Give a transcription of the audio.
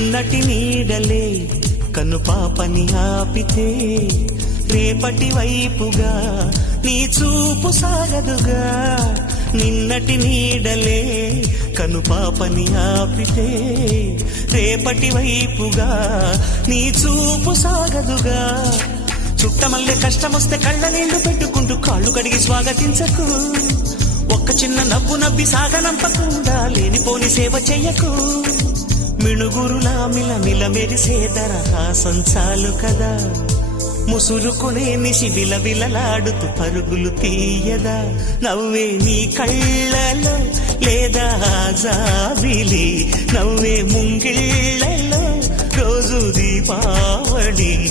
నటి నీడలే కను పాపని ఆపితే రేపటి వైపుగా నీ చూపు సాగదుగా. నిన్నటి నీడలే కను పాపని ఆపితే రేపటి వైపుగా నీ చూపు సాగదుగా. చుట్టమల్లే కష్టమొస్తే కళ్ళ నీళ్లు పెట్టుకుంటూ కాళ్ళు కడిగి స్వాగతించకు. ఒక్క చిన్న నవ్వు నవ్వి సాగనంపకుండా లేనిపోని సేవ చెయ్యకు. మిణుగురులా మిలమిల మెరిసే దరహాసం చాలు కదా. ముసురుకునే నిశి విలవిలలాడుతూ పరుగులు తీయదా. నవ్వే నీ కళ్ళలో లేదా జాబిలి, నవ్వే ముంగిళ్ళలో రోజు దీపావళి.